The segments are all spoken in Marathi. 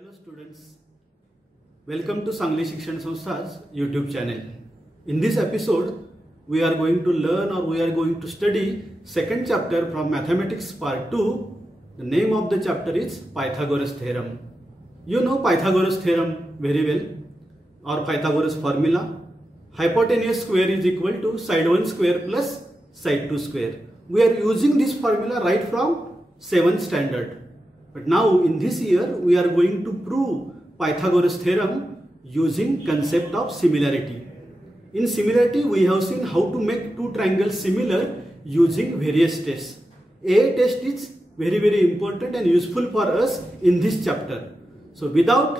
Hello students, welcome to Sangli Shikshan Sanstha's YouTube channel. In this episode, we are going to learn or we are going to study second chapter from Mathematics Part 2. The name of the chapter is Pythagoras Theorem. You know Pythagoras Theorem very well, or Pythagoras formula. Hypotenuse square is equal to side 1 square plus side 2 square. We are using this formula right from 7th standard. But now in this year we are going to prove Pythagoras theorem using concept of similarity. In similarity we have seen how to make two triangles similar using various tests. A test is very important and useful for us in this chapter. So without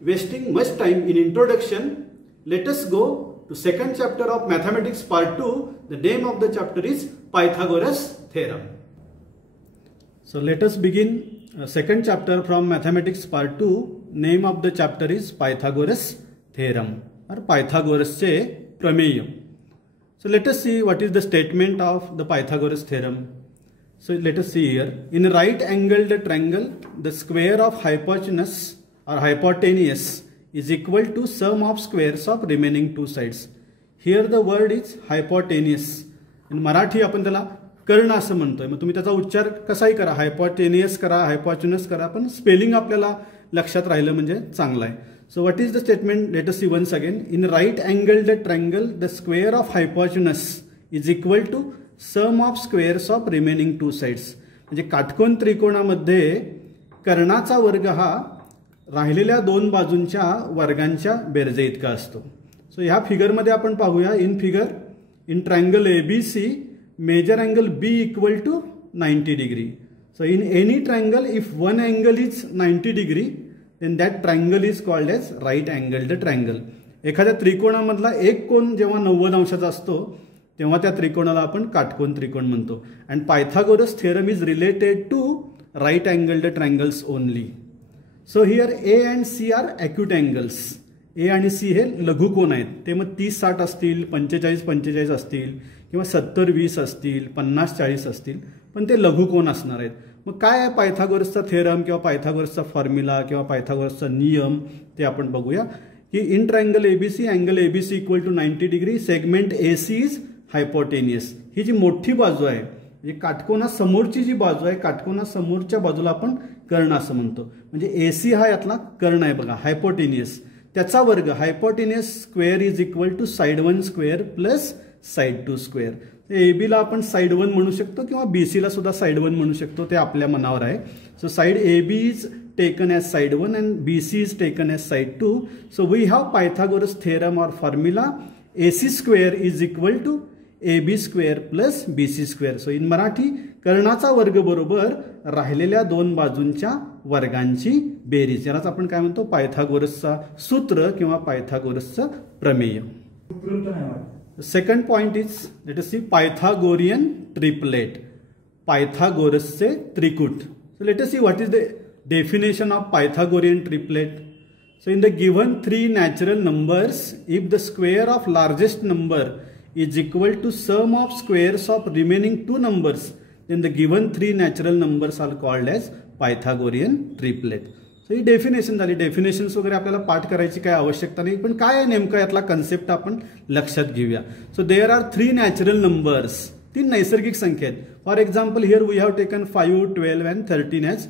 wasting much time in introduction, let us go to second chapter of Mathematics Part 2. The name of the chapter is Pythagoras theorem. So let us begin second chapter from Mathematics Part 2. Name of the chapter is Pythagoras theorem or Pythagoras prameya. So let us see what is the statement of the Pythagoras theorem. So let us see here. In a right angled triangle, the square of hypotenuse or hypotenuse is equal to sum of squares of remaining two sides. Here the word is hypotenuse. In Marathi आपण त्याला कर्ण असं म्हणतोय. मग तुम्ही त्याचा उच्चार कसाही करा, हायपोटेनियस करा, हायपोटेनस करा, पण स्पेलिंग आपल्याला लक्षात राहिलं म्हणजे चांगलं आहे. So what is the statement? Let us see once again. In right angled triangle the square of hypotenuse is equal to sum of squares of remaining two sides. म्हणजे काटकोन त्रिकोणामध्ये कर्णाचा वर्ग हा राहिलेल्या दोन बाजूंच्या वर्गांच्या बेरजे इतका असतो. सो ह्या फिगरमध्ये आपण पाहूया. In figure, in triangle ABC, major angle B equal to 90 degree. So in any triangle, if one angle is 90 degree, then that triangle is called as right angled triangle. एखाद्या त्रिकोणामधला एक कोण जेव्हा 90 अंशाचा असतो तेव्हा त्या त्रिकोणाला आपण काटकोन त्रिकोण म्हणतो. And Pythagoras theorem is related to right angled triangles only. So here A and C are acute angles. A आणि C हे लघुकोन आहेत. ते मग 30-60 असतील, 45-45 असतील किंवा 70-20 असतील, 50-40 असतील, पण ते लघुकोन असणार आहेत. मग काय आहे पायथागोरसचा थेरम किंवा पायथागोरसचा फॉर्म्युला किंवा पायथागोरसचा नियम ते आपण बघूया. की in triangle ABC, angle ABC equal to 90 degree, segment AC is hypotenuse. ही जी मोठी बाजू आहे, म्हणजे काटकोनासमोरची जी बाजू आहे, काटकोनासमोरच्या बाजूला आपण कर्ण असं म्हणतो. म्हणजे AC हा यातला कर्ण आहे बघा, हायपोटेनियस. त्याचा वर्ग hypotenuse square is equal to side 1 square plus side 2 square. AB ला आपण साइड 1 म्हणू शकतो किंवा BC ला सुद्धा साइड 1 म्हणू शकतो, ते आपल्या मनावर आहे. So side AB is taken as side 1 and BC is taken as side 2. So we have Pythagoras theorem or formula AC square is equal to AB square plus BC square. So in Marathi कर्णाचा वर्ग बरोबर राहिलेल्या दोन बाजूंच्या वर्गांची बेरीज, यालाच आपण काय म्हणतो? पायथागोरसचा सूत्र किंवा पायथागोरसचा प्रमेय. Second point is, let us see Pythagorean triplet. पायथागोरसचे त्रिकूट. So let us see what is the definition of Pythagorean triplet. So in the given 3 natural numbers, if the square of largest number is equal to sum of squares of remaining two numbers, then the given 3 natural numbers are called as Pythagorean triplet. So he definition झाली. डेफिनेशन्स वगैरे आपल्याला पाठ करायची काय आवश्यकता नाही, पण काय आहे नेमका यातला कन्सेप्ट आपण लक्षात घेऊया. So there are 3 natural numbers. 3 नैसर्गिक संख्या आहेत. For example here we have taken 5, 12 and 13 as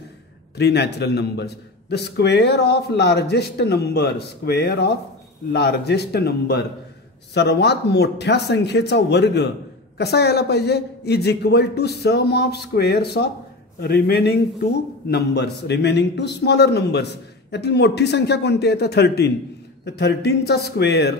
3 natural numbers. The square of largest number, square of largest number, सर्वात मोठ्या संख्येचा वर्ग कसा यायला पाहिजे? Is equal to sum of squares of remaining two numbers, remaining two smaller numbers. यातील मोठी संख्या कोणती आहे? तर 13. तर 13चा स्क्वेअर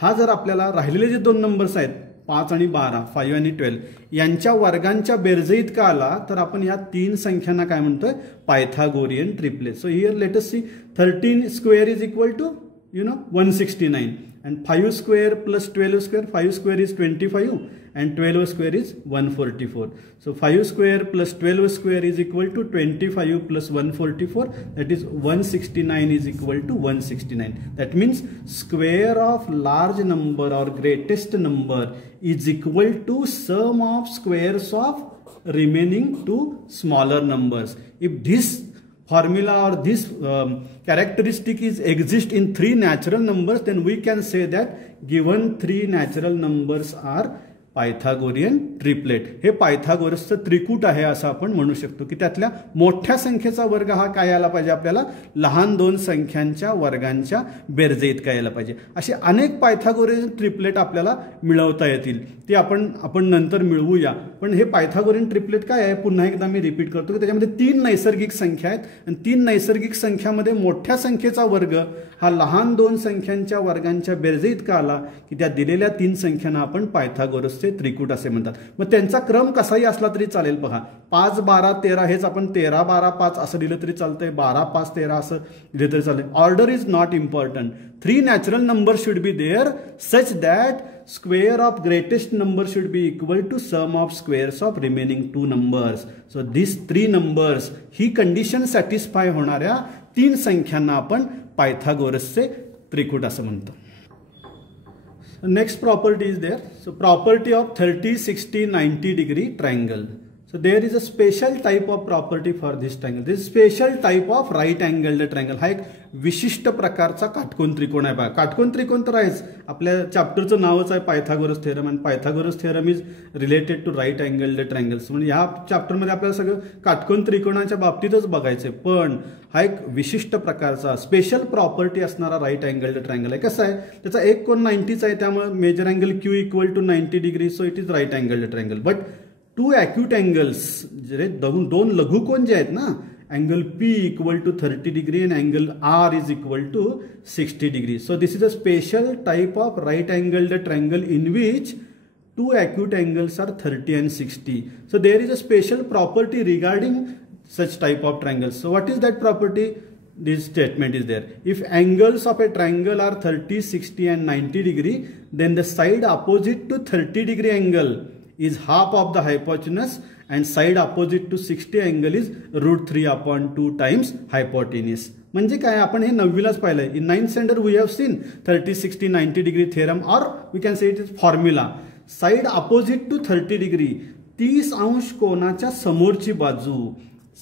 हा जर आपल्याला राहिलेले जे दोन नंबर्स आहेत 5 आणि 12, 5 आणि 12 यांच्या वर्गांच्या बेरजे इतका आला तर आपण या 3 संख्यांना काय म्हणतोय? Pythagorean triplet. So here let us see 13 square is equal to 169. And 5 square plus 12 square, 5 square is 25 and 12 square is 144. So 5 square plus 12 square is equal to 25 plus 144, that is 169 is equal to 169. That means square of large number or greatest number is equal to sum of squares of remaining two smaller numbers. If this formula or this characteristic is exist in 3 natural numbers, then we can say that given 3 natural numbers are Pythagorean triplet. हे पायथागोरसचं त्रिकूट आहे असं आपण म्हणू शकतो की त्यातल्या मोठ्या संख्येचा वर्ग हा काय यायला पाहिजे, आपल्याला लहान 2 संख्यांच्या वर्गांच्या बेरजे इतका यायला पाहिजे. असे अनेक पायथागोरियन ट्रिपलेट आपल्याला मिळवता येतील, ते आपण नंतर मिळवूया. पण हे पायथागोरियन ट्रिपलेट काय आहे, पुन्हा एकदा मी रिपीट करतो की त्याच्यामध्ये 3 नैसर्गिक संख्या आहेत आणि 3 नैसर्गिक संख्यामध्ये मोठ्या संख्येचा वर्ग हा लहान 2 संख्यांच्या वर्गांच्या बेरजे इतका आला की त्या दिलेल्या 3 संख्यांना आपण पायथागोरस त्रिकूट असे म्हणतात. मग त्यांचा क्रम कसाही असला तरी चालेल. बघा 5 12 13 हेच आपण 13 12 5 असं लिहिलं तरी चालतंय, 12 5 13 असं लिहिलं तरी चालेल. Order is not important. 3 natural number should be there such that square of greatest number should be equal to sum of squares of remaining 2 numbers. So this 3 numbers ही कंडिशन सॅटिस्फाय होणाऱ्या 3 संख्यांना आपण पायथागोरसचे त्रिकूट असं म्हणतो. Next property is there. So property of 30, 60, 90 degree triangle. So there is a special type of property for this triangle. This special type of right angled triangle. हा एक विशिष्ट प्रकारचा काटकोन त्रिकोण आहे. काटकोन त्रिकोण तर आहेच, आपल्या चॅप्टरचं नावच आहे पायथागोरस थेरम, आणि Pythagoras theorem is related to right angled triangles. म्हणजे ह्या चॅप्टरमध्ये आपल्याला सगळं काटकोन त्रिकोणाच्या बाबतीतच बघायचं आहे. पण हा एक विशिष्ट प्रकारचा स्पेशल प्रॉपर्टी असणारा राईट अँगल्ड ट्रायंगल आहे. कसं आहे, त्याचा एक कोन 90चा आहे, त्यामुळे major angle Q equal to 90 degree. So it is right angled triangle. But 2 acute angles, जे 2 लघुकोन जे आहेत ना, angle P equal to 30 degree and angle R is equal to 60 degree. So this is a special type of right angled triangle in which 2 acute angles are 30 and 60. So there is a special property regarding such type of triangles. So what is that property? This statement is there. If angles of a triangle are 30, 60 and 90 degree, then the side opposite to 30 degree angle is half of the hypotenuse and side opposite to 60 angle is √3/2 times hypotenuse. म्हणजे काय, आपण हे 9वीलाच पाहिलंय. In 9th standard we have seen 30, 60, 90 degree theorem, or we can say it is formula. Side opposite to 30 degree, 30 अंश कोनाच्या समोरची बाजू.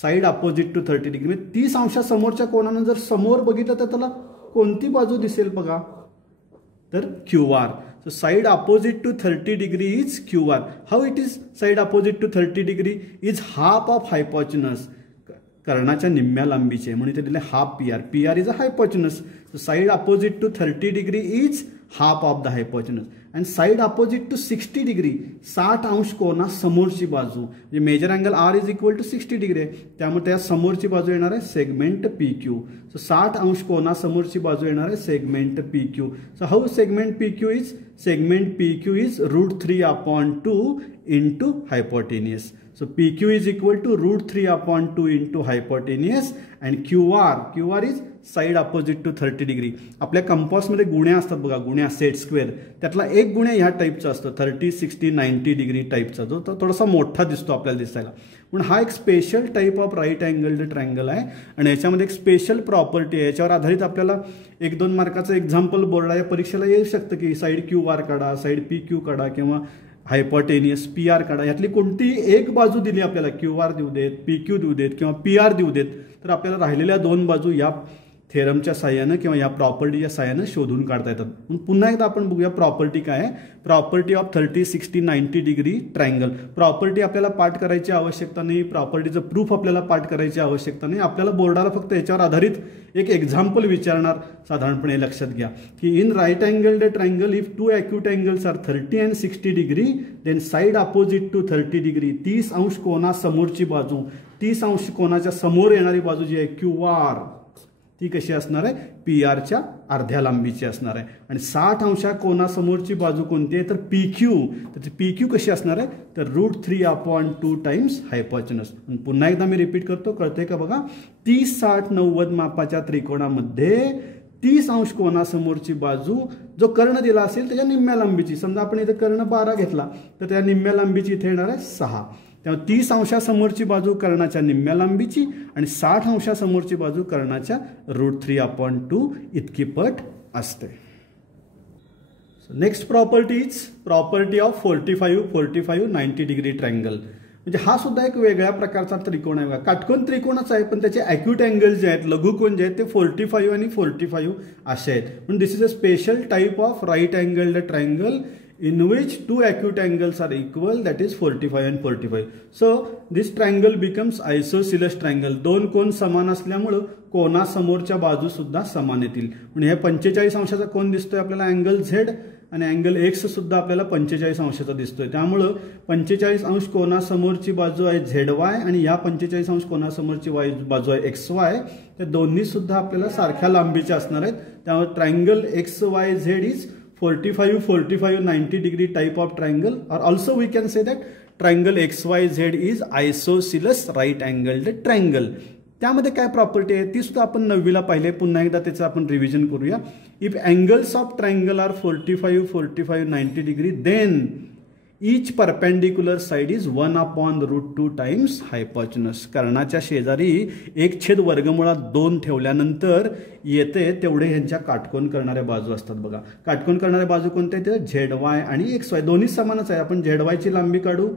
साइड अपोजिट टू 30 डिग्री, 30 अंशा समोरच्या कोणानं जर समोर बघितलं तर त्याला कोणती बाजू दिसेल बघा, तर QR. So side opposite to 30 degree is QR. How it is side opposite to 30 degree? Is half of hypotenuse. कर्णाच्या निम्म्या लांबीचे, म्हणून इथे दिले half PR. PR is a hypotenuse. So side opposite to 30 degree is half of the hypotenuse. And side opposite to 60 degree, 60 अंश कोना समोरची बाजू, म्हणजे measure angle R is equal to 60 degree आहे, त्यामुळे त्या समोरची बाजू येणार आहे सेगमेंट PQ. सो 60 अंश कोना समोरची बाजू येणार आहे segment PQ. So how segment PQ is, segment PQ is √3/2 into hypotenuse. So PQ is equal to √3/2 into hypotenuse and QR is side opposite to 30 degree. आपल्या कंपासमध्ये गुण्या असतात बघा, गुण्या सेट स्क्वेअर, त्यातला एक गुण्या ह्या टाईपचा असतो 30, 60, 90 डिग्री टाईपचा, जो थोडासा मोठा दिसतो आपल्याला दिसायला. पण हा एक special type of right angled triangle आहे आणि याच्यामध्ये एक स्पेशल प्रॉपर्टी आहे. याच्यावर आधारित आपल्याला 1-2 मार्काचं एक्झाम्पल बोर्डाच्या परीक्षेला येऊ शकतं की साईड QR काढा, साईड PQ काढा किंवा हायपोटेनियस PR काढा. यातली कोणतीही एक बाजू दिली आपल्याला, QR देऊ देत, PQ देऊ देत किंवा PR देऊ देत, तर आपल्याला राहिलेल्या 2 बाजू या थेरमच्या साहाय्यानं किंवा या प्रॉपर्टीच्या साहाय्यानं शोधून काढता येतात. पुन्हा एकदा आपण बघूया प्रॉपर्टी काय आहे. Property of 30, 60, 90 degree triangle. Property आपल्याला पाठ करायची आवश्यकता नाही, प्रॉपर्टीचं प्रूफ आपल्याला पाठ करायची आवश्यकता नाही. आपल्याला बोर्डाला फक्त याच्यावर आधारित एक एक्झाम्पल विचारणार, साधारणपणे लक्षात घ्या की in right angled triangle if 2 acute angles are 30 and 60 degree, then side opposite to 30 degree, 30 अंश कोना समोरची बाजू, 30 अंश कोनाच्या समोर येणारी बाजू जी आहे QR, ती कशी असणार आहे, PRच्या अर्ध्या लांबीची असणार आहे. आणि 60 अंशा कोनासमोरची बाजू कोणती आहे, तर PQ. तर PQ कशी असणार आहे, तर √3/2 टाइम्स हायपोटेनस. पुन्हा एकदा मी रिपीट करतो, कळतंय का बघा. 30, 60, 90 मापाच्या त्रिकोणामध्ये 30 अंश कोनासमोरची बाजू जो कर्ण दिला असेल त्याच्या निम्म्या लांबीची, समजा आपण इथे कर्ण 12 घेतला तर त्या निम्म्या लांबीची इथे येणार आहे 6. त्यामुळे 30 अंशासमोरची बाजू कर्णाच्या निम्म्या लांबीची आणि 60 अंशासमोरची बाजू कर्णाच्या √3/2 इतकी पट असते. Next property is property of 45, 90 degree triangle. म्हणजे हा सुद्धा एक वेगळ्या प्रकारचा त्रिकोण आहे बघा. काटकोन त्रिकोणच आहे पण त्याचे ॲक्यूट अँगल जे आहेत, लघुकोन जे आहेत ते 45 आणि 45 असे आहेत. म्हणून this is a special type of right angled triangle in which two acute angles are equal, that is 45 and 45. So this triangle becomes isosceles triangle. दोन कोन समान असल्यामुळे कोनासमोरच्या बाजू सुद्धा समान येतील. म्हणजे हे 45 अंशाचा कोन दिसतोय आपल्याला अँगल झेड आणि अँगल एक्स सुद्धा आपल्याला 45 अंशाचा दिसतोय. त्यामुळं 45 अंश कोनासमोरची बाजू आहे झेड वाय आणि या 45 अंश कोनासमोरची बाजू आहे एक्स वाय. त्या दोन्ही सुद्धा आपल्याला सारख्या लांबीच्या असणार आहेत. त्यामुळे triangle x Y Z is 45, 45, 90 degree type of triangle, or also we can say that triangle XYZ is isosceles right angled triangle. त्यामध्ये काय प्रॉपर्टी आहे ती सुद्धा आपण 9वीला पाहिले. पुन्हा एकदा त्याचं आपण रिव्हिजन करूया. If angles of triangle are 45, 45, 90 degree, then each perpendicular side is 1/√2 times hypotenuse. कर्णाच्या शेजारी 1/2 ठेवल्यानंतर येते तेवढे ह्यांच्या काटकोन करणाऱ्या बाजू असतात बघा. काटकोन करणाऱ्या बाजू कोणत्या आहेत? झेड वाय आणि एक्स वाय दोन्ही समानच आहे. आपण झेड वायची लांबी काढू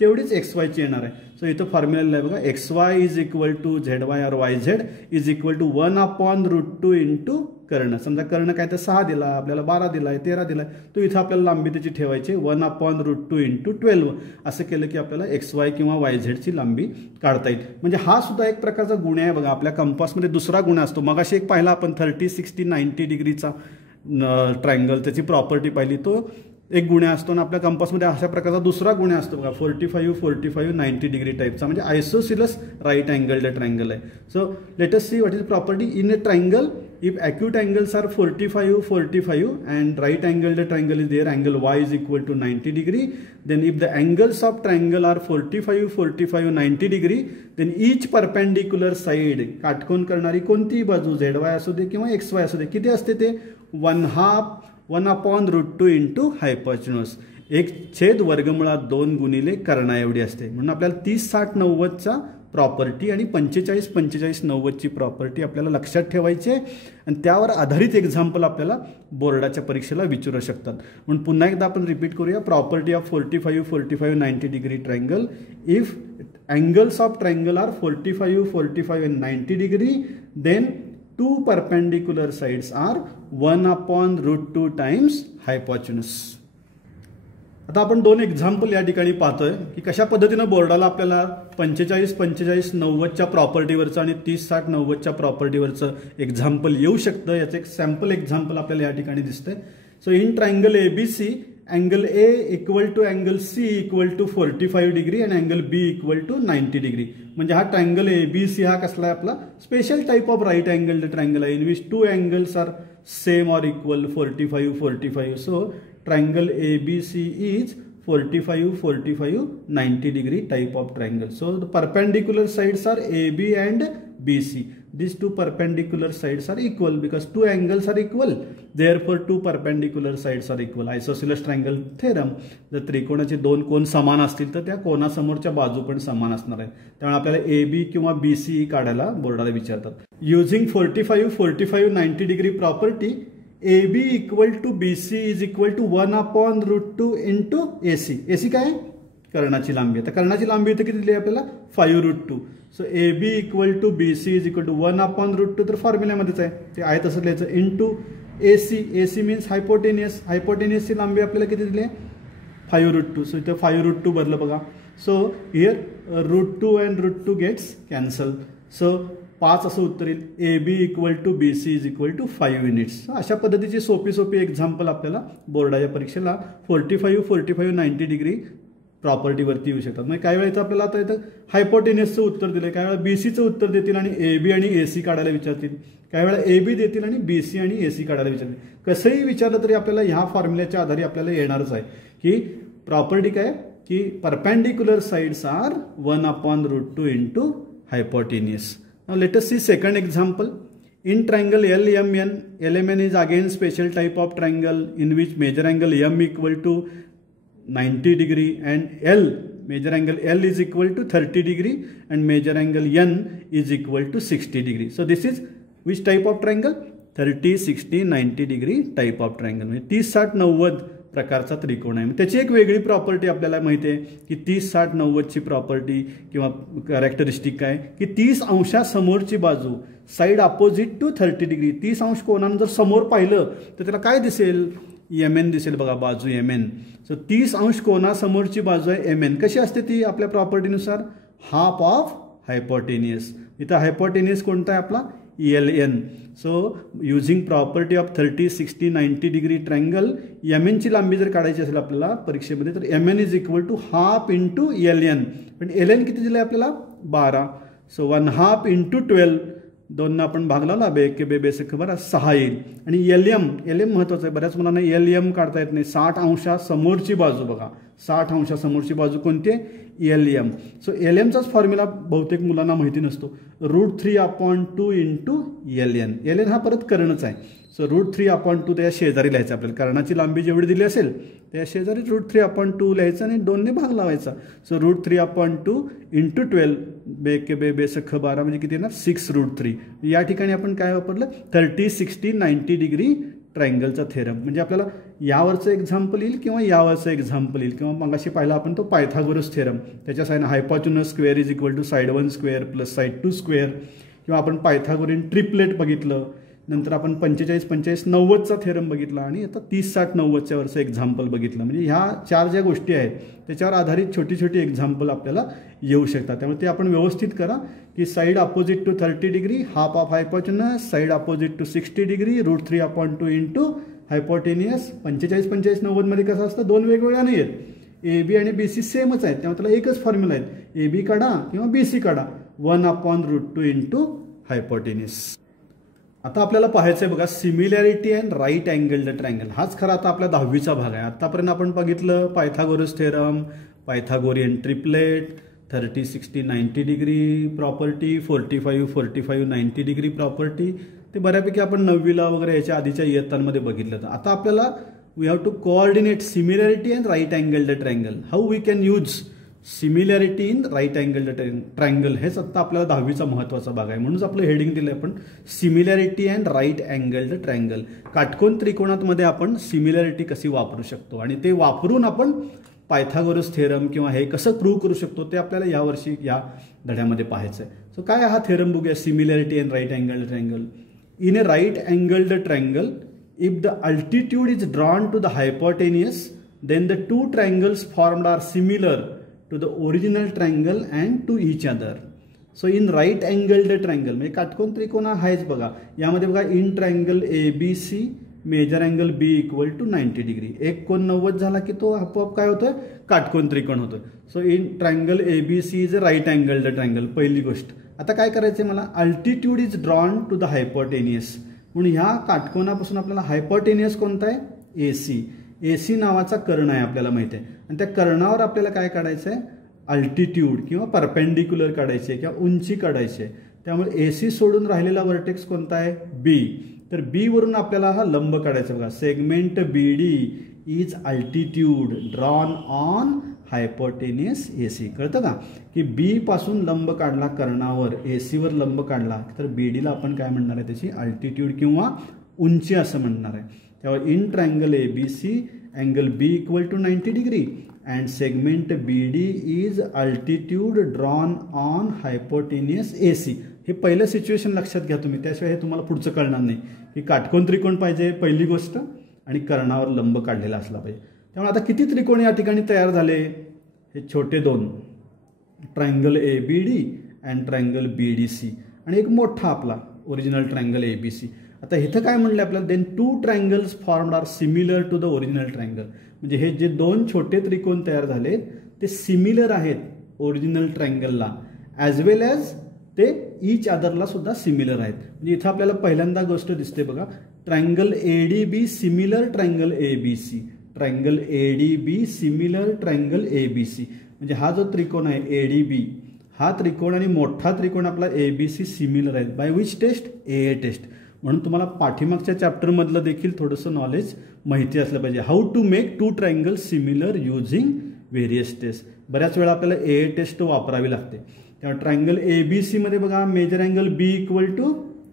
तेवढीच एक्स वायची येणार आहे. सो इथं फॉर्म्युला आहे बघा, X Y is equal to Z Y or Y Z is equal to 1/√2 into कर्ण. समजा कर्ण काय तर 6 दिला, आपल्याला 12 दिलाय, 13 दिलाय, तो इथं आपल्याला लांबी त्याची ठेवायची 1/√2 इंटू 12. असं केलं की आपल्याला एक्स वाय किंवा वाय झेडची लांबी काढता येईल. म्हणजे हा सुद्धा एक प्रकारचा गुण आहे बघा. आपल्या कंपासमध्ये दुसरा गुण असतो. मगाशी एक पाहिला आपण 30, 60, 90 डिग्रीचा ट्रायंगल, त्याची प्रॉपर्टी पाहिली. तो एक गुन्हे असतो आणि आपल्या कंपासमध्ये अशा प्रकारचा दुसरा गुन्हे असतो बघा 45, 45, 90 डिग्री टाईपचा, म्हणजे आयसोसिलस राईट अँगल्ड ट्रायंगल आहे. So let us see what is property in a triangle. If acute angles are 45, 45 and right angled triangle is there, angle y is equal to 90 degree. Then if the angles of triangle are 45, 45, 90 degree, then each perpendicular side, काटकोन करणारी कोणतीही बाजू ZY असू दे किंवा XY असू दे, किती असते ते 1/√2 इंटू हायपोटेन्यूज. 1/2 गुणिले कर्णा एवढी असते. म्हणून आपल्याला 30, 60, 90चा प्रॉपर्टी आणि 45, 45, 90ची प्रॉपर्टी आपल्याला लक्षात ठेवायची आहे आणि त्यावर आधारित एक्झाम्पल आपल्याला बोर्डाच्या परीक्षेला विचारू शकतात. म्हणून पुन्हा एकदा आपण रिपीट करूया. Property of 45, 45, 90 degree triangle. If angles of triangle are 45, 45 and 90 degree, then two perpendicular sides are 1/√2 times hypotenuse. आता आपण दोन एक्झाम्पल या ठिकाणी पाहतोय की कशा पद्धतीनं बोर्डाला आपल्याला 45, 45, 90च्या प्रॉपर्टीवरचं आणि 30, 60, 90च्या प्रॉपर्टीवरचं एक्झाम्पल येऊ शकतं. याचं एक सॅम्पल एक्झाम्पल आपल्याला या ठिकाणी दिसतंय. So in triangle ABC, angle A equal to angle C equal to 45 degree आणि angle B equal to 90 degree. म्हणजे हा ट्रायंगल ABC हा कसला आहे आपला special type of right angled triangle आहे in which two angles are same or equal 45, 45. So triangle ABC is 45, 45, 90 degree type of triangle. So the perpendicular sides are AB and BC. These two perpendicular sides are equal because two angles are equal. Therefore, two perpendicular sides are equal. Isosceles triangle theorem. जर त्रिकोणाचे दोन कोन समान असतील तर त्या कोनासमोरच्या बाजू पण समान असणार आहे. त्यामुळे आपल्याला AB किंवा BC काढायला बोर्डाला विचारतात. Using 45, 45, 90 degree property, AB equal to BC is equal to 1/√2 into AC. AC काय आहे? कर्णाची लांबी. आता कर्णाची लांबी इथे किती दिली आपल्याला 5√2. So AB equal to BC is equal to 1/√2 तर फॉर्म्युल्यामध्येच आहे ते आहे तसं लिहायचं into AC. AC means hypotenuse. हायपोटेनियसची लांबी आपल्याला किती दिली आहे 5√2. सो इथे 5√2 बदलं बघा. So here √2 and √2 gets cancel. So 5 असं उत्तर येईल. AB equal to BC is equal to 5 units. अशा पद्धतीची सोपी सोपी एक्झाम्पल आपल्याला बोर्डाच्या परीक्षेला 45, 45, 90 डिग्री प्रॉपर्टीवरती येऊ शकतात. म्हणजे काही वेळेस आपल्याला आता इथं हायपोटेनियसचं उत्तर दिलं, काही वेळा BCचं उत्तर देतील आणि AB आणि AC काढायला विचारतील, काही वेळा AB देतील आणि BC आणि AC काढायला विचारतील. कसंही विचारलं तरी आपल्याला ह्या फॉर्म्युल्याच्या आधारे आपल्याला येणारच आहे की प्रॉपर्टी काय की perpendicular sides are 1/√2 into hypotenuse. Now let us see second example. In triangle LMN, LMN is again special type of triangle in which major angle M equal to 90 degree and L, major angle L is equal to 30 degree and major angle N is equal to 60 degree. So this is which type of triangle? 30, 60, 90 degree type of triangle. 30, 60, 90 प्रकारचा त्रिकोण आहे. त्याची एक वेगळी प्रॉपर्टी आपल्याला माहिती आहे की 30-60-90ची प्रॉपर्टी किंवा कॅरेक्टरिस्टिक काय की 30 अंशासमोरची बाजू साईड अपोजिट टू 30 डिग्री. 30 अंश कोणानं जर समोर पाहिलं तर त्याला काय दिसेल? MN दिसेल बघा, बाजू MN. सो 30 अंश कोणासमोरची बाजू आहे MN. कशी असते ती आपल्या प्रॉपर्टीनुसार? Half of hypotenuse. इथं हायपोटेनियस कोणता आहे आपला? LN. So using property of 30-60-90 degree triangle MN ची लांबी जर काढायची असेल आपल्याला परीक्षेमध्ये तर MN is equal to half into LN. पण LN किती दिलं आहे आपल्याला? 12. So 1/2 into 12. 2 आपण भाग लावला, बे बेसे खबर 6 येईल. आणि LM महत्वाचं आहे. बऱ्याच मुलांना LM काढता येत नाही. 60 अंशासमोरची बाजू बघा, 60 अंशासमोरची बाजू कोणती आहे? LM. सो LMचाच फॉर्म्युला बहुतेक मुलांना माहिती नसतो. √3/2 इंटू LN. LN हा परत कर्णच आहे. सो √3/2 त्या शेजारी लिहायचं आपल्याला. कर्णाची लांबी जेवढी दिली असेल त्या शेजारी √3/2 लिहायचं आणि 2 ने भाग लावायचा. सो √3/2 इंटू 12 बेसख 12 म्हणजे किती येणार? 6√3. या ठिकाणी आपण काय वापरलं? 30-60-90 डिग्री ट्रायंगलचा थेरम. म्हणजे आपल्याला यावरचं एक्झाम्पल येईल किंवा यावरचं एक्झाम्पल येईल किंवा मगाशी पाहिला आपण तो पायथागोरस थेरम. त्याच्या साईन hypotenuse square is equal to side 1 square plus side 2 square. किंवा आपण पायथागोरियन ट्रिपलेट बघितलं. नंतर आपण 45-45-90चा थेरम बघितला आणि आता 30-60-90च्या वरचं एक्झाम्पल बघितलं. म्हणजे ह्या 4 ज्या गोष्टी आहेत त्याच्यावर आधारित छोटी छोटी एक्झाम्पल आपल्याला येऊ शकतात. त्यामुळे ते आपण व्यवस्थित करा की side opposite to 30 degree half of hypotenuse, side opposite to 60 degree √3/2 into hypotenuse. 45-45-90 मध्ये कसं असतं? 2 वेगवेगळ्या नाही आहेत. AB आणि BC सेमच आहेत त्यामुळे त्याला एकच फॉर्म्युला आहे. AB काढा किंवा BC काढा. 1/√2 इंटू हायपोटेनियस. आता आपल्याला पाहायचं आहे बघा similarity and right angled triangle. हाच खरा आता आपला 10वीचा भाग आहे. आतापर्यंत आपण बघितलं Pythagoras theorem, Pythagorean triplet, 30-60-90 degree property, 45-45-90 degree property. ते बऱ्यापैकी आपण 9वीला वगैरे याच्या आधीच्या इयत्तांमध्ये बघितलं. आता आपल्याला we have to coordinate similarity and right angled triangle. How we can use similarity in right angled triangle. हेच आता आपल्याला 10वीचा महत्त्वाचा भाग आहे. म्हणूनच आपलं हेडिंग दिलं आहे आपण similarity and right angled triangle. काटकोन त्रिकोणामध्ये आपण सिमिलॅरिटी कशी वापरू शकतो आणि ते वापरून आपण पायथागोरस थेरम किंवा हे कसं प्रूव्ह करू शकतो ते आपल्याला यावर्षी या धड्यामध्ये पाहायचं आहे. सो काय हा थेरम बघूया similarity and right angled triangle. In a right angled triangle if the altitude is drawn to the hypotenuse then the 2 triangles formed are similar to the original triangle and to each other. So in right angled triangle म्हणजे काटकोन त्रिकोण आहेच बघा. यामध्ये बघा in triangle ABC measure angle B equal to 90 degree. एक कोण 90 झाला की तो आपोआप काय होतोय? काटकोन त्रिकोण होतोय. So in triangle ABC is a right angled triangle. पहिली गोष्ट. आता काय करायचंय मला? Altitude is drawn to the hypotenuse. म्हणून ह्या काटकोनापासून आपल्याला हायपोटेनियस कोणता आहे? AC नावाचा कर्ण आहे आपल्याला माहिती आहे. आणि त्या कर्णावर आपल्याला काय काढायचं आहे? अल्टिट्यूड किंवा परपेंडिक्युलर काढायचे किंवा उंची काढायची आहे. त्यामुळे AC सोडून राहिलेला वर्टेक्स कोणता आहे? B. तर B वरून आपल्याला हा लंब काढायचा बघा. Segment BD is altitude drawn on hypotenuse AC. कळतं का? की B पासून लंब काढला कर्णावर, AC वर लंब काढला तर BD ला आपण काय म्हणणार आहे? त्याची अल्टिट्यूड किंवा उंची असं म्हणणार आहे. त्यामुळे in triangle ABC angle B equal to 90 degree and segment BD is altitude drawn on hypotenuse AC. हे पहिलं सिच्युएशन लक्षात घ्या तुम्ही. त्याशिवाय हे तुम्हाला पुढचं कळणार नाही की काटकोन त्रिकोण पाहिजे पहिली गोष्ट आणि कर्णावर लंब काढलेला असला पाहिजे. त्यामुळे आता किती त्रिकोण या ठिकाणी तयार झाले? हे छोटे 2 triangle ABD and triangle BDC आणि एक मोठा आपला ओरिजिनल ट्रायंगल ABC. आता इथं काय म्हणलं आपल्याला? Then 2 triangles formed are similar to the original triangle. म्हणजे हे जे 2 छोटे त्रिकोण तयार झाले ते सिमिलर आहेत ओरिजिनल ट्रायंगलला ॲज वेल ॲज ते ईच अदरला सुद्धा सिमिलर आहेत. म्हणजे इथं आपल्याला पहिल्यांदा गोष्ट दिसते बघा. Triangle ADB similar triangle ABC. Triangle ADB similar triangle ABC. म्हणजे हा जो त्रिकोण आहे ADB हा त्रिकोण आणि मोठा त्रिकोण आपला ABC सिमिलर आहेत. By which test? AA test. म्हणून तुम्हाला पाठीमागच्या चॅप्टरमधलं देखील थोडंसं नॉलेज माहिती असलं पाहिजे. How to make 2 triangles similar using various test. बऱ्याच वेळा आपल्याला AA टेस्ट वापरावी लागते. तेव्हा ट्रायंगल ABC मध्ये बघा measure angle B equal to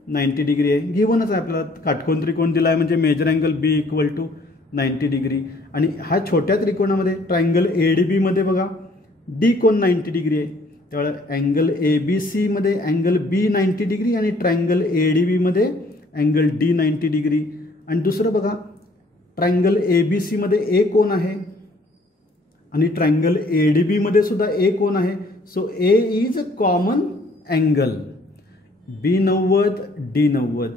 90 degree आहे. गिव्हनच आहे आपल्याला. काटकोन त्रिकोण दिला आहे म्हणजे measure angle B equal to 90 degree. आणि हा छोट्या त्रिकोणामध्ये ट्रायंगल ADB मध्ये बघा D कोन 90 डिग्री आहे. त्यामुळे अँगल ABC मध्ये अँगल B 90 डिग्री आणि ट्रायंगल ADB मध्ये अँगल D 90 डिग्री. आणि दुसरं बघा ट्रायंगल ABC मध्ये A कोन आहे आणि ट्रायंगल ADB मध्ये सुद्धा A कोन आहे. So A is a common angle. B 90 D 90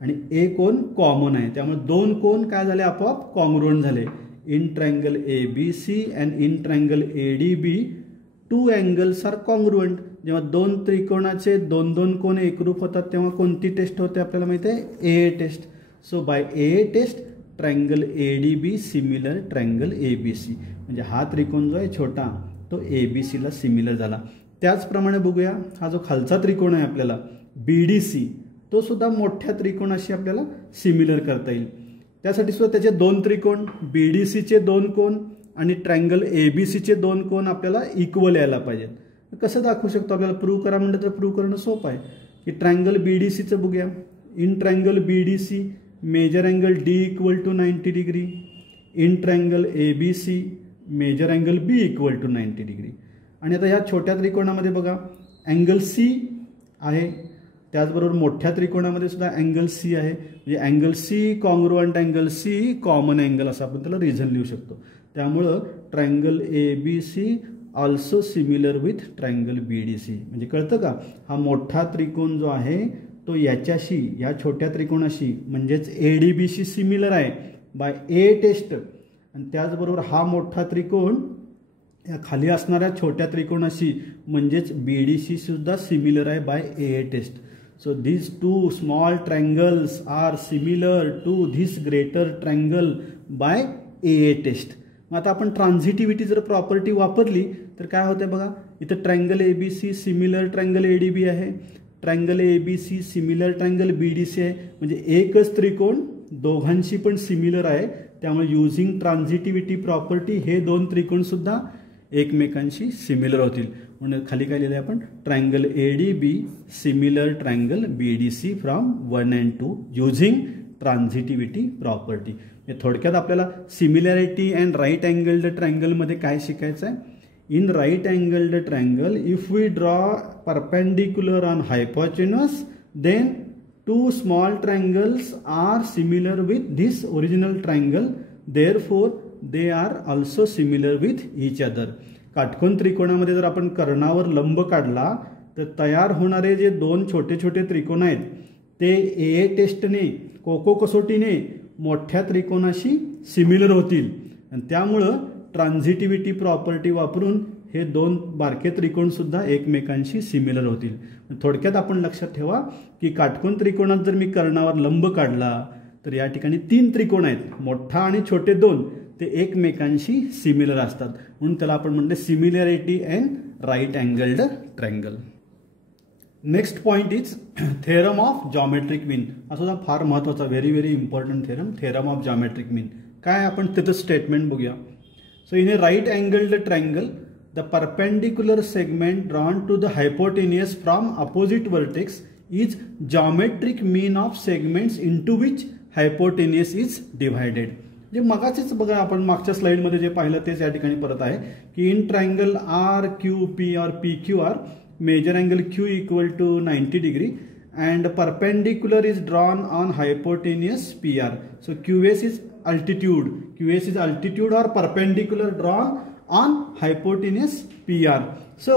आणि A कोन कॉमन आहे. त्यामुळे दोन कोन काय झाले आपोआप कॉन्ग्रुएंट झाले. In triangle ABC and in triangle ADB two angles are congruent. जेव्हा दोन त्रिकोणाचे दोन दोन कोन एकरूप होतात तेव्हा कोणती टेस्ट होते आपल्याला माहिती आहे AA test. So by AA test triangle ADB similar triangle ABC. म्हणजे हा त्रिकोण जो आहे छोटा तो ABC ला सिमिलर झाला. त्याचप्रमाणे बघूया हा जो खालचा त्रिकोण आहे आपल्याला BDC तो सुद्धा मोठ्या त्रिकोणाशी आपल्याला सिमिलर करता येईल. त्यासाठी सुद्धा त्याचे दोन त्रिकोण BDCचे दोन कोन आणि ट्रायंगल ABCचे दोन कोन आपल्याला इक्वल यायला पाहिजेत. कसं दाखवू शकतो आपल्याला प्रूव्ह करा म्हणलं तर प्रूव्ह करणं सोपं आहे की ट्रायंगल BDCचं बघूया. In triangle BDC measure angle D equal to 90 degree. In triangle ABC measure angle B equal to 90 degree. आणि आता ह्या छोट्या त्रिकोणामध्ये बघा अँगल C आहे. त्याचबरोबर मोठ्या त्रिकोणामध्ये सुद्धा अँगल C आहे. म्हणजे angle C congruent angle C common angle असं आपण त्याला रिझन लिहू शकतो. त्यामुळं triangle ABC also similar with triangle BDC. म्हणजे कळतं का हा मोठा त्रिकोण जो आहे तो याच्याशी या छोट्या त्रिकोणाशी म्हणजेच ADBशी सिमिलर आहे बाय A टेस्ट. आणि त्याचबरोबर हा मोठा त्रिकोण या खाली असणाऱ्या छोट्या त्रिकोणाशी म्हणजेच BDC सुद्धा सिमिलर आहे by AA test. So these two small triangles are similar to this greater triangle by AA test. मग आता आपण ट्रान्झिटिव्हिटी जर प्रॉपर्टी वापरली तर काय होते बघा. इथं triangle ABC similar triangle ADB आहे. Triangle ABC similar triangle BDC आहे. म्हणजे एकच त्रिकोण दोघांशी पण सिमिलर आहे. त्यामुळे युजिंग ट्रान्झिटिव्हिटी प्रॉपर्टी हे दोन त्रिकोण सुद्धा एकमेकांशी सिमिलर होतील. म्हणून खाली काय लिहिलं आपण triangle ADB similar triangle BDC from 1 and 2 using transitivity property. थोडक्यात आपल्याला सिमिलॅरिटी अँड राईट अँगल्ड ट्रायंगलमध्ये काय शिकायचं आहे. In right angled triangle if we draw perpendicular on hypotenuse then two small triangles are similar with this original triangle, therefore they are also similar with each other. काटकोन त्रिकोणामध्ये जर आपण कर्णावर लंब काढला तर तयार होणारे जे दोन छोटे छोटे त्रिकोण आहेत ते AA टेस्टने कोको कसोटीने मोठ्या त्रिकोणाशी सिमिलर होतील. आणि त्यामुळं ट्रान्झिटिव्हिटी प्रॉपर्टी वापरून हे दोन बारके त्रिकोण सुद्धा एकमेकांशी सिमिलर होतील. थोडक्यात आपण लक्षात ठेवा की काटकोन त्रिकोणात जर मी कर्णावर लंब काढला तर या ठिकाणी तीन त्रिकोण आहेत, मोठा आणि छोटे दोन, ते एकमेकांशी सिमिलर असतात. म्हणून त्याला आपण म्हणले similarity and right angled triangle. Next point is theorem of geometric mean. हा सुद्धा फार महत्त्वाचा very very important theorem of geometric mean. काय आपण त्याचं स्टेटमेंट बघूया. So in a right angled triangle the perpendicular segment drawn to the hypotenuse from opposite vertex is geometric mean of segments into which hypotenuse is divided. जे मगाचेच बघा आपण मागच्या स्लाइडमध्ये जे पाहिलं तेच या ठिकाणी परत आहे की in triangle RQP or PQR major angle Q equal to 90 degree and perpendicular is drawn on hypotenuse PR. So QS is altitude. QS is altitude or perpendicular drawn on hypotenuse PR. So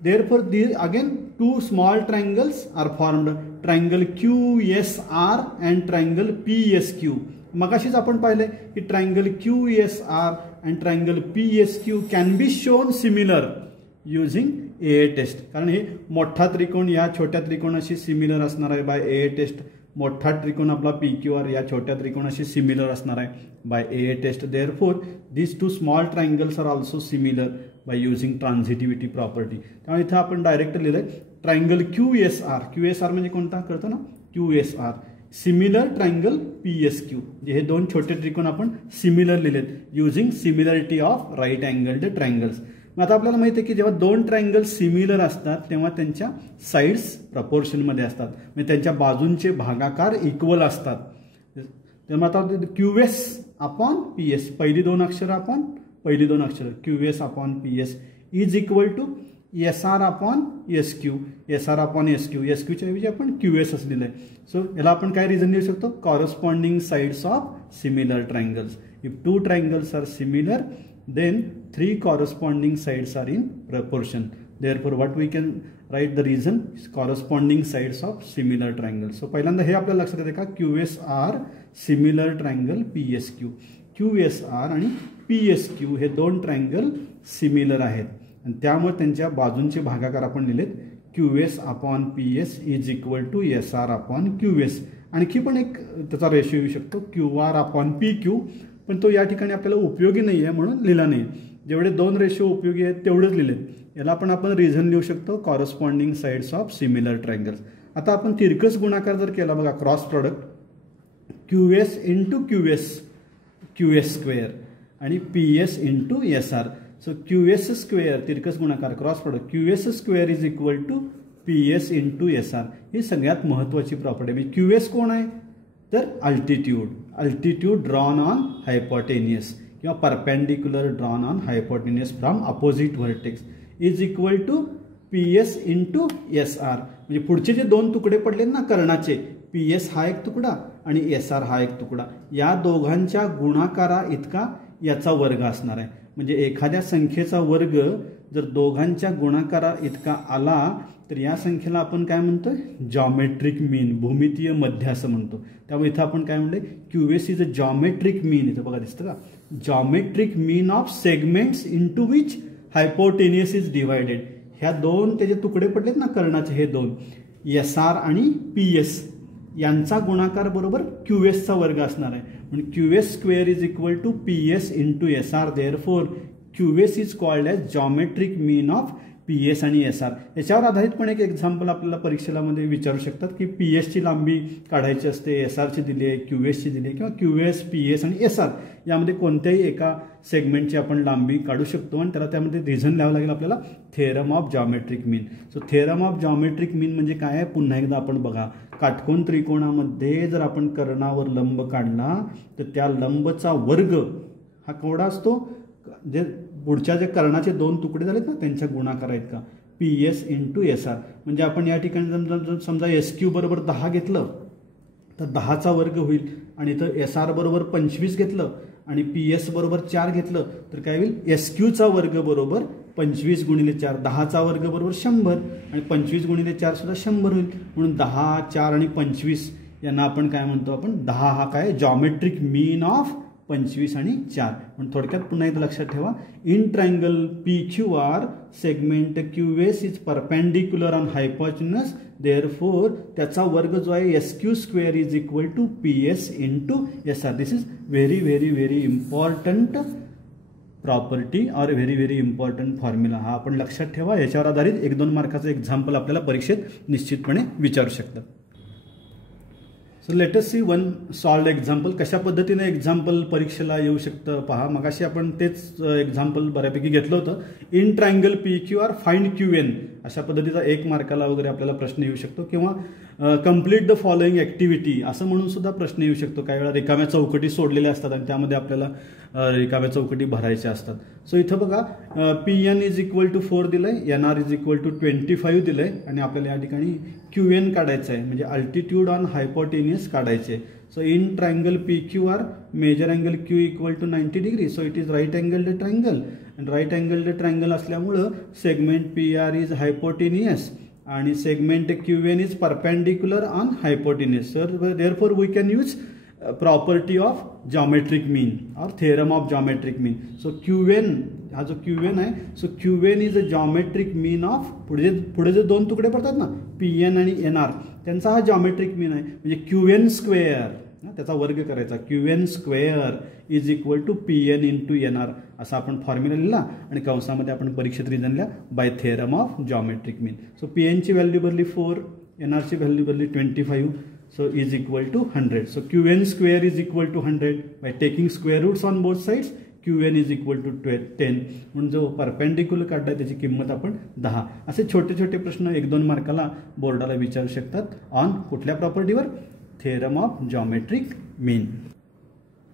therefore these again two small triangles are formed, triangle QSR and triangle PSQ. मगाशीच आपण पाहिले की triangle QSR and triangle PSQ can be shown similar using AA test. कारण हे मोठा त्रिकोण या छोट्या त्रिकोणाशी सिमिलर असणार आहे बाय AA टेस्ट. मोठा त्रिकोण आपला PQR या छोट्या त्रिकोणाशी सिमिलर असणार आहे by AA test. Therefore this two small triangles are also similar by using transitivity property. त्यामुळे इथं आपण डायरेक्ट लिहिलंय ट्रायंगल QSR. QSR म्हणजे कोणता कळतं ना, QSR सिमिलर ट्रायंगल PSQ. जे हे दोन छोटे त्रिकोण आपण सिमिलर लिहिलेत using similarity of right angled triangles. मग आता आपल्याला माहिती आहे की जेव्हा दोन ट्रायंगल्स सिमिलर असतात तेव्हा त्यांच्या साइड्स प्रपोर्शनमध्ये असतात, म्हणजे त्यांच्या बाजूंचे भागाकार इक्वल असतात. तेव्हा आता QS अपॉन पी एस, पहिली दोन अक्षरं Q S upon P S is equal to S R upon S Q, S R upon S Q, S क्यूच्या ऐवजी आपण क्यू एस असं दिलं आहे. सो याला आपण काय रिझन लिहू शकतो, corresponding sides of similar triangles. If two triangles are similar then 3 corresponding sides are in proportion. Therefore what we can write the reason is corresponding sides of similar triangles. So पहिल्यांदा हे आपल्याला लक्षात येते का, QSR similar triangle PSQ, QSR आणि PSQ हे दोन ट्रायंगल सिमिलर आहेत आणि त्यामुळे त्यांच्या बाजूंचे भागाकार आपण लिहिलेत QS upon PS is equal to SR upon QS. आणखी पण एक त्याचा रेशो येऊ शकतो QR अपॉन PQ, पण तो या ठिकाणी आपल्याला उपयोगी नाही आहे म्हणून लिहिला नाही. जेवढे दोन रेशो उपयोगी आहेत तेवढेच लिहिलेत. याला पण आपण रिझन लिहू शकतो, corresponding sides of similar triangles. आता आपण तिरकस गुणाकार जर केला बघा, cross product QS into QS square आणि PS into SR. So QS square तिरकस गुणाकार cross product QS square is equal to PS into SR. ही सगळ्यात महत्त्वाची प्रॉपर्टी. म्हणजे QS कोण आहे तर अल्टिट्यूड ड्रॉन ऑन हायपोटेनियस किंवा perpendicular drawn on hypotenuse from opposite vertex is equal to PS into SR. म्हणजे पुढचे जे दोन तुकडे पडले ना कर्णाचे, PS हा एक तुकडा आणि SR हा एक तुकडा, या दोघांच्या गुणाकारा इतका याचा वर्ग असणार आहे. म्हणजे एखाद्या संख्येचा वर्ग जर दोघांच्या गुणाकारा इतका आला तर या संख्येला आपण काय म्हणतो, जॉमेट्रिक मीन, भूमितीय मध्य असं म्हणतो. त्यामुळे इथं आपण काय म्हणले, QS इज अ जॉमेट्रिक मीन. इथं बघा दिसतं का, geometric mean of segments into which hypotenuse is divided. ह्या दोन त्याचे तुकडे पडलेत ना कर्णाचे, हे दोन SR आणि PS यांचा गुणाकार बरोबर QS चा वर्ग असणार आहे. म्हणून QS square is equal to PS into SR. Therefore QS is called as geometric mean of PS आणि SR. याच्यावर आधारित पण एक एक्झाम्पल आपल्याला परीक्षेला मध्ये विचारू शकतात की PS ची लांबी काढायची असते, SR ची दिली आहे, QS ची दिली आहे, किंवा QS, PS आणि SR यामध्ये कोणत्याही एका सेगमेंटची आपण लांबी काढू शकतो आणि त्यामध्ये रिझन लिहावं लागेल आपल्याला, theorem of geometric mean. So theorem of geometric mean म्हणजे काय आहे, पुन्हा एकदा आपण बघा, काटकोन त्रिकोणामध्ये जर आपण कर्णावर लंब काढला तर त्या लंबचा वर्ग हा केवढा असतो, जे पुढच्या जे कर्णाचे दोन तुकडे झालेत ना त्यांच्या गुणाकार आहेत का, PS इंटू SR. म्हणजे आपण या ठिकाणी समजा SQ बरोबर 10 घेतलं तर 10चा वर्ग होईल आणि इथं SR बरोबर 25 घेतलं आणि PS बरोबर 4 घेतलं तर काय होईल, SQचा वर्ग बरोबर 25 गुणिले 4, 10चा वर्ग बरोबर 100 आणि 25 गुणिले 4 सुद्धा 100 होईल. म्हणून 10, 4 आणि 25 यांना आपण काय म्हणतो, आपण 10 हा काय जॉमेट्रिक मीन ऑफ 25 आणि 4. पण थोडक्यात पुन्हा एकदा लक्षात ठेवा, in triangle PQR segment QS is perpendicular on hypotenuse, therefore त्याचा वर्ग जो आहे SQ square is equal to PS into SR. This is very very very important property और व्हेरी व्हेरी इम्पॉर्टंट फॉर्म्युला. हा आपण लक्षात ठेवा. याच्यावर आधारित 1-2 मार्काचं एक्झाम्पल आपल्याला परीक्षेत निश्चितपणे विचारू शकतात. So let us see one solved example. कशा पद्धतीने एक्झाम्पल परीक्षेला येऊ शकतं पहा. मगाशी आपण तेच एक्झाम्पल बऱ्यापैकी घेतलं होतं. In triangle PQR find QN अशा पद्धतीचा 1 मार्काला वगैरे आपल्याला प्रश्न येऊ शकतो, किंवा कम्प्लीट द फॉलोइंग ॲक्टिव्हिटी असं म्हणून सुद्धा प्रश्न येऊ शकतो. काही वेळा रिकाम्या चौकटी सोडलेल्या असतात आणि त्यामध्ये आपल्याला रिकाम्या चौकटी भरायच्या असतात. सो इथं बघा, PN इज इक्वल टू 4 दिलंय, NR इज इक्वल टू 25 दिलंय आणि आपल्याला या ठिकाणी QN काढायचं आहे, म्हणजे अल्टिट्यूड ऑन हायपोटेनियस काढायचे. So in triangle PQR major angle Q equal to 90 degree. So it is right angled triangle आणि राईट अँगल्ड ट्रायंगल असल्यामुळं सेगमेंट PR इज हायपोटेनियस आणि segment QN is perpendicular on hypotenuse. Sir therefore we can use property of geometric mean or theorem of geometric mean. So QN हा जो QN आहे, so QN is a geometric mean of पुढे जे दोन तुकडे पडतात ना PN आणि NR त्यांचा हा जॉमेट्रिक मीन आहे. म्हणजे QN स्क्वेअर त्याचा वर्ग करायचा, QN square is equal to PN into NR असा आपण फॉर्म्युला लिहिला आणि कंसामध्ये आपण परीक्षेत रिझन लिहिला by theorem of geometric mean. So PN ची व्हॅल्यू भरली 4, NR ची व्हॅल्यू भरली 25. So is equal to 100. So QN square is equal to 100. By taking square roots on both sides, QN is equal to 10. म्हणून जो परपेंडिक्युलर काढलाय त्याची किंमत आपण 10. असे छोटे छोटे प्रश्न 1-2 मार्काला बोर्डाला विचारू शकतात ऑन कुठल्या प्रॉपर्टीवर, theorem of geometric mean.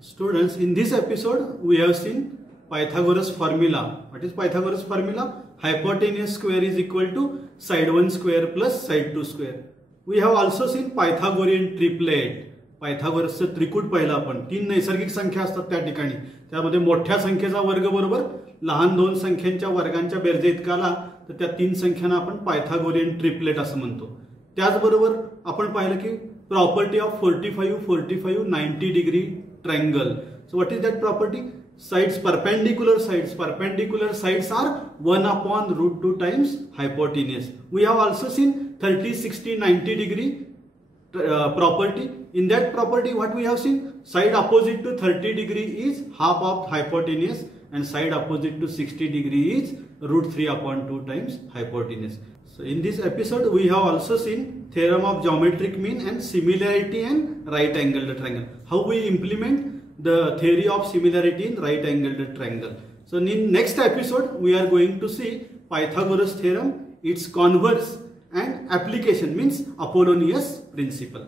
Students, in this episode we have seen Pythagoras formula. What is Pythagoras formula? Hypotenuse square is equal to side 1 square plus side 2 square. We have also seen Pythagorean triplet. पायथागोरसचं त्रिकूट पाहिलं आपण. 3 नैसर्गिक संख्या असतात त्या ठिकाणी. त्यामध्ये मोठ्या संख्येचा वर्ग बरोबर लहान 2 संख्यांच्या वर्गांच्या बेरजे इतका आला तर त्या 3 संख्यांना आपण पायथागोरियन ट्रिपलेट असं म्हणतो. त्याचबरोबर आपण पाहिलं की property of 45 45 90 degree triangle. So what is that property? Sides, perpendicular sides are 1/√2 times hypotenuse. We have also seen 30 60 90 degree property. In that property what we have seen? Side opposite to 30 degree is half of hypotenuse and side opposite to 60 degree is √3/2 times hypotenuse. So in this episode we have also seen theorem of geometric mean and similarity and right angled triangle. How we implement the theory of similarity in right angled triangle. So in next episode we are going to see Pythagoras theorem, its converse and application, means Apollonius principle.